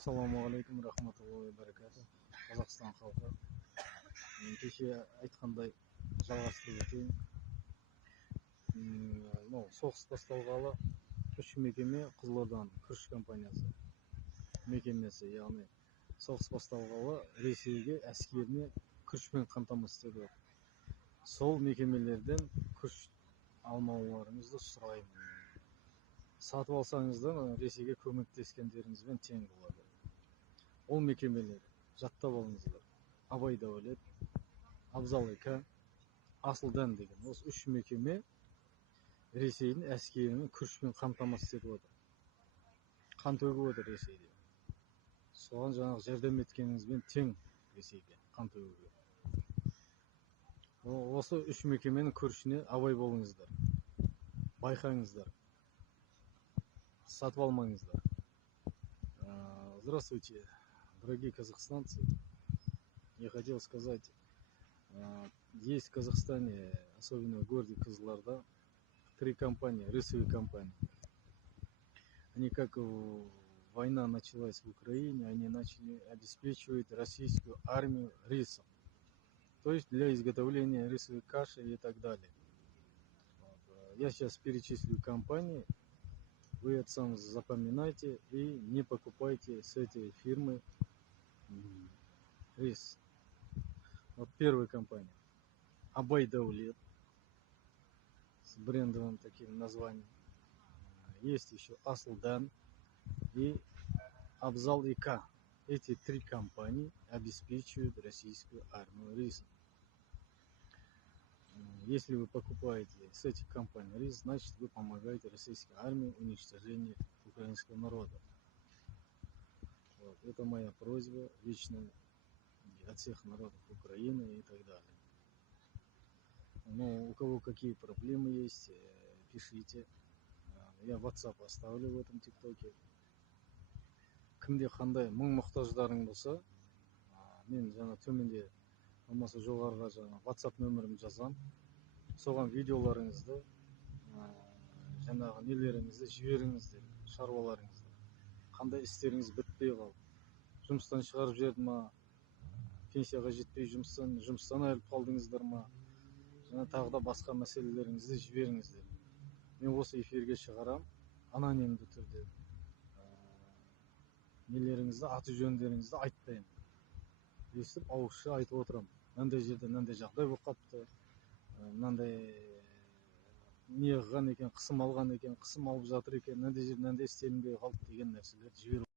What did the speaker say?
Ассалаумағалейкум, рахматуллахи баракату. Қазақстан халқы. Кеше айтқандай жалғастырып өтейін. Соғыс басталғалы 3 мекеме Қызылорданың күріш компаниясы мекемесі, яғни соғыс басталғалы Ресейге әскеріне күрішпен қамтамасыз етіп отыр. Сол мекемелерден күріш алмауларыңызды сұраймын. Сатып алсаңыздар Ресейге көмектескендеріңізбен тең болады. Ол мекемелер жаттап алыңыздар: Абай Дәулет, Абзал ика, Асылдан деген. Осы 3 мекеме Ресейдің әскерінің күрішпен қамтамасыз етіп отыр. Қан төгіп отыр Ресейде. Соған жаңағы жәрдем еткеніңізбен тең Ресейге қан төгуге. Осы 3 мекеменің күрішіне абай болыңыздар. Байқаңыздар. Сатып алмаңыздар. Здравствуйте, дорогие казахстанцы. Я хотел сказать, есть в Казахстане, особенно в городе Кызылорда, 3 компании, рисовые компании. Они, как война началась в Украине, они начали обеспечивать российскую армию рисом. То есть для изготовления рисовой каши и так далее. Я сейчас перечислю компании. Вы это сам запоминайте и не покупайте с этой фирмы рис. Вот первая компания. Абай Дәулет с брендовым таким названием. Есть еще Асылдан и Абзал ика. Эти 3 компании обеспечивают российскую армию рисом. Если вы покупаете с этих компаний рис, значит вы помогаете российской армии в уничтожении украинского народа. Вот. Это моя просьба лично от всех народов Украины и так далее. Но у кого какие проблемы есть, пишите. Я WhatsApp оставлю в этом ТикТоке. Кімде қандай мұң-мұқтаждарың болса, мен жаңа төменде болмаса жоғарыға жаңа WhatsApp нөмірімді жазам. Соған видеоларыңызды, жаңағы нелеріңізді жіберіңіздер, шаруаларыңызды. Қандай істеріңіз бітпей қалды, жұмыстан шығарып жіберді ма, пенсияға жетпей жұмыстан айырылып қалдыңыздар ма, жаңа тағы да басқа мәселелеріңізді жіберіңіздер. Мен осы эфирге шығарам, анонимді түрде. Нелеріңізді, аты жөндеріңізді айтпаймын. Естіп, ауызша айтып отырам. Мынандай жерде мынандай жағдай болып қапты, мынандай не қылған екен, қысым алған екен, қысым алып жатыр екен, мынандай жерде мынандай істелінбей қалды деген нәрселерді жіберіп